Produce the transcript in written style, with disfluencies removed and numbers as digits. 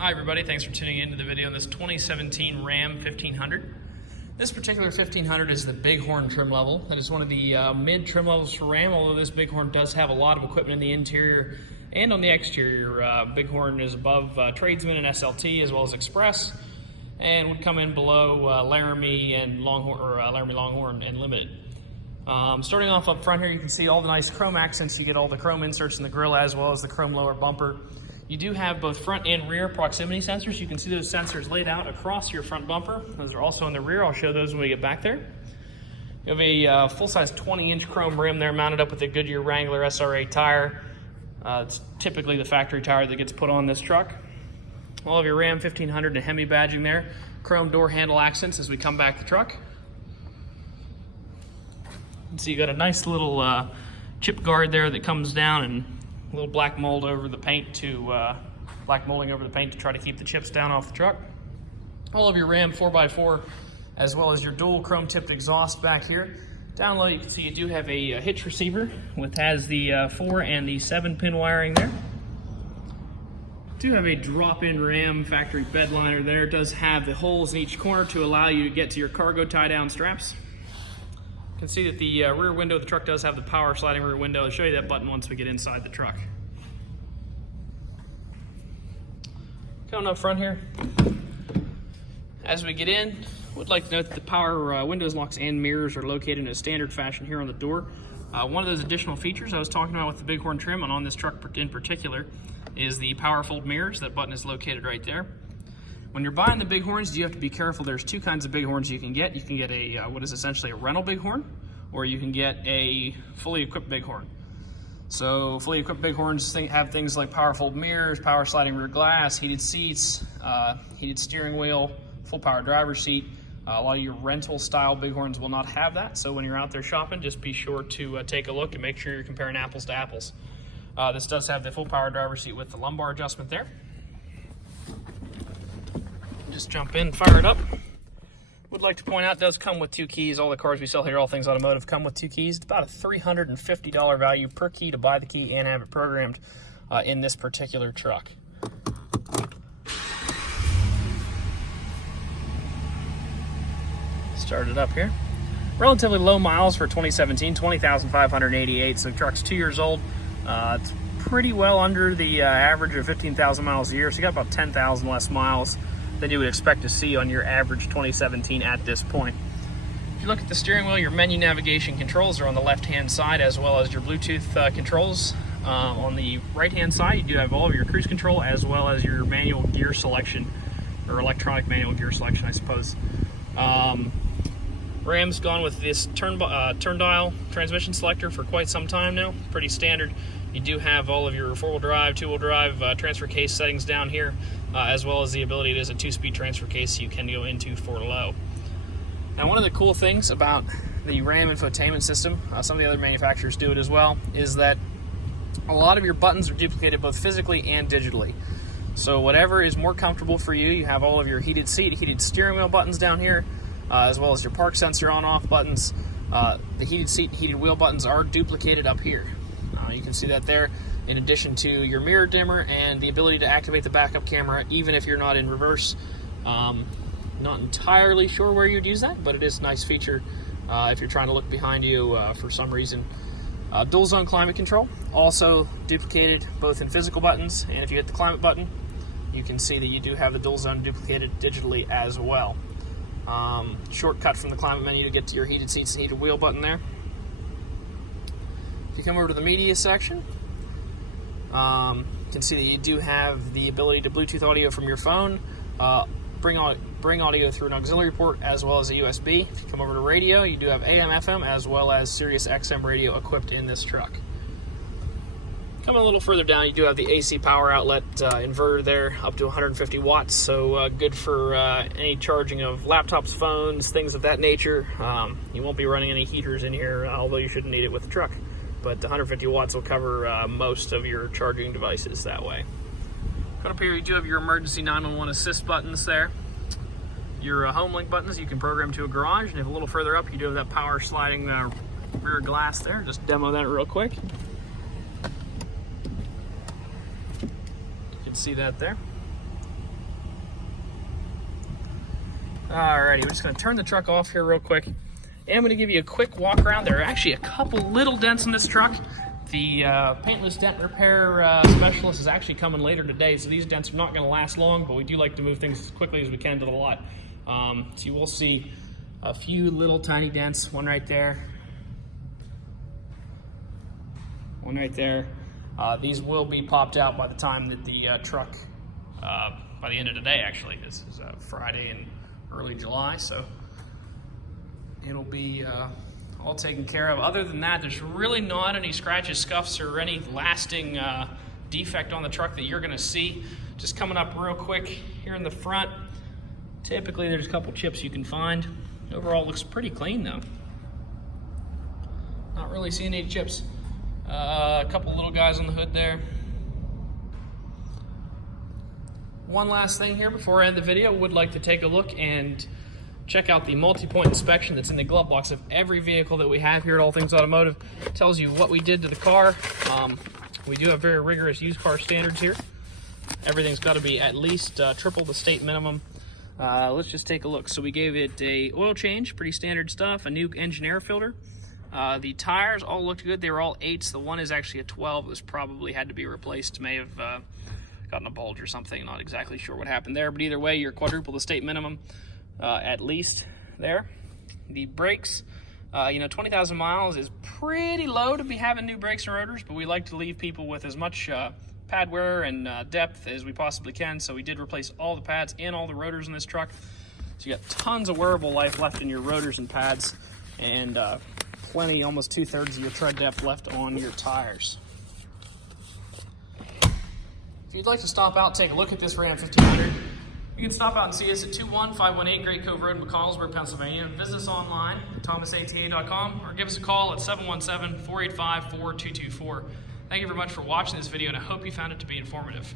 Hi everybody, thanks for tuning into the video on this 2017 Ram 1500. This particular 1500 is the Bighorn trim level. That is one of the mid trim levels for Ram, although this Bighorn does have a lot of equipment in the interior and on the exterior. Bighorn is above Tradesman and SLT as well as Express, and would come in below Laramie and Longhorn, or Laramie Longhorn and Limited. Starting off up front here, you can see all the nice chrome accents. You get all the chrome inserts in the grille as well as the chrome lower bumper. You do have both front and rear proximity sensors. You can see those sensors laid out across your front bumper. Those are also in the rear. I'll show those when we get back there. You have a full-size 20-inch chrome rim there mounted up with a Goodyear Wrangler SR8 tire. It's typically the factory tire that gets put on this truck. All of your Ram 1500 and Hemi badging there. Chrome door handle accents as we come back the truck. So you got a nice little chip guard there that comes down, and a little black mold over the paint black molding over the paint to try to keep the chips down off the truck. All of your Ram 4x4 as well as your dual chrome tipped exhaust back here. Down low you can see you do have a hitch receiver which has the 4 and the 7-pin wiring there. Do have a drop-in Ram factory bed liner there. It does have the holes in each corner to allow you to get to your cargo tie-down straps. You can see that the rear window of the truck does have the power sliding rear window. I'll show you that button once we get inside the truck. Coming up front here, as we get in, would like to note that the power windows, locks, and mirrors are located in a standard fashion here on the door. One of those additional features I was talking about with the Bighorn trim, and on this truck in particular, is the power fold mirrors. That button is located right there. When you're buying the Bighorns, you have to be careful. There's two kinds of Bighorns you can get. You can get a what is essentially a rental Bighorn, or you can get a fully equipped Bighorn. So fully equipped Bighorns have things like power fold mirrors, power sliding rear glass, heated seats, heated steering wheel, full power driver's seat. A lot of your rental style Bighorns will not have that. So when you're out there shopping, just be sure to take a look and make sure you're comparing apples to apples. This does have the full power driver's seat with the lumbar adjustment there. Just jump in, fire it up. Would like to point out, it does come with 2 keys. All the cars we sell here, all Things Automotive, come with 2 keys. It's about a $350 value per key to buy the key and have it programmed in this particular truck. Start it up here. Relatively low miles for 2017, 20,588. So the truck's 2 years old. It's pretty well under the average of 15,000 miles a year. So you got about 10,000 less miles than you would expect to see on your average 2017 at this point. If you look at the steering wheel, your menu navigation controls are on the left-hand side, as well as your Bluetooth controls. On the right-hand side, you do have all of your cruise control as well as your manual gear selection, or electronic manual gear selection, I suppose. Ram's gone with this turn dial transmission selector for quite some time now. Pretty standard. You do have all of your 4-wheel drive, 2-wheel drive, transfer case settings down here, as well as the ability, it is a 2-speed transfer case you can go into for low. Now, one of the cool things about the Ram infotainment system, some of the other manufacturers do it as well, is that a lot of your buttons are duplicated both physically and digitally. So whatever is more comfortable for you, you have all of your heated seat, heated steering wheel buttons down here, as well as your park sensor on-off buttons. The heated seat, heated wheel buttons are duplicated up here. You can see that there, in addition to your mirror dimmer and the ability to activate the backup camera even if you're not in reverse. Not entirely sure where you'd use that, but it is a nice feature if you're trying to look behind you for some reason. Dual zone climate control, also duplicated both in physical buttons, and if you hit the climate button, you can see that you do have the dual zone duplicated digitally as well. Shortcut from the climate menu to get to your heated seats and heated wheel button there. If you come over to the media section, you can see that you do have the ability to Bluetooth audio from your phone, bring audio through an auxiliary port as well as a USB. If you come over to radio, you do have AM, FM, as well as Sirius XM radio equipped in this truck. Coming a little further down, you do have the AC power outlet inverter there, up to 150 watts, so good for any charging of laptops, phones, things of that nature. You won't be running any heaters in here, although you shouldn't need it with the truck. But 150 watts will cover most of your charging devices that way. Come up here, you do have your emergency 911 assist buttons there. Your home link buttons you can program to a garage, and if a little further up, you do have that power sliding rear glass there. Just demo that real quick. You can see that there. Alrighty, we're just going to turn the truck off here real quick. And I'm going to give you a quick walk around. There are actually a couple little dents in this truck. The paintless dent repair specialist is actually coming later today, so these dents are not going to last long, but we do like to move things as quickly as we can to the lot. So you will see a few little tiny dents, one right there, one right there. These will be popped out by the time that the truck, by the end of today actually. This is Friday in early July, so it'll be all taken care of. Other than that, there's really not any scratches, scuffs, or any lasting defect on the truck that you're gonna see. Just coming up real quick here in the front, typically there's a couple chips you can find. Overall looks pretty clean though. Not really seeing any chips. A couple little guys on the hood there. One last thing here before I end the video, would like to take a look and check out the multi-point inspection that's in the glove box of every vehicle that we have here at All Things Automotive. It tells you what we did to the car. We do have very rigorous used car standards here. Everything's got to be at least triple the state minimum. Let's just take a look. So we gave it a oil change, pretty standard stuff, a new engine air filter. The tires all looked good. They were all 8s. The one is actually a 12. This probably had to be replaced. May have gotten a bulge or something. Not exactly sure what happened there, but either way, you're quadruple the state minimum, at least there. The brakes, 20,000 miles is pretty low to be having new brakes and rotors, but we like to leave people with as much pad wear and depth as we possibly can, so we did replace all the pads and all the rotors in this truck. So you got tons of wearable life left in your rotors and pads, and plenty, almost 2/3 of your tread depth left on your tires. If you'd like to stop out and take a look at this Ram 1500, you can stop out and see us at 21518 Great Cove Road, McConnellsburg, Pennsylvania. Visit us online at thomasata.com or give us a call at 717-485-4224. Thank you very much for watching this video, and I hope you found it to be informative.